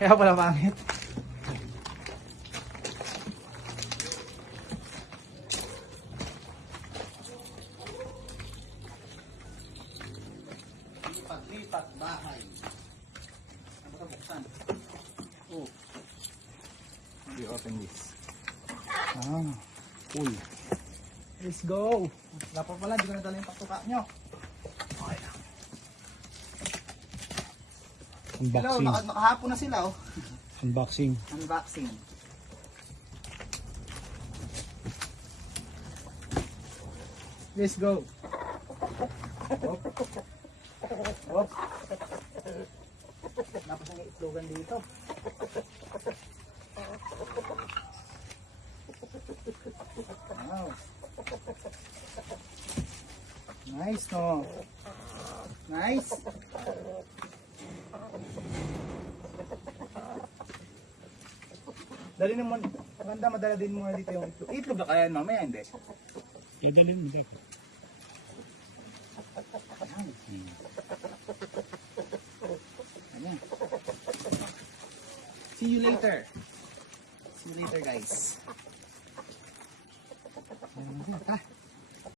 Kaya pala pangit. Lipat bahay. Ano ito buksan? Oh. We open this. Cool. Let's go. Dapat pala, di ko nadala yung pagtuka nyo. Okay lang. Hello, Unboxing. nakahapon na sila oh. Unboxing. Unboxing. Let's go. Hop. Hop. Tapos ang itlogan dito. Wow. Nice no. Nice. Dali naman, maganda madala din muna dito yung itlog. Itlog na kaya mamaya hindi. Idalin mo dito. Ayan. See you later. See you later guys. Ayan, tara.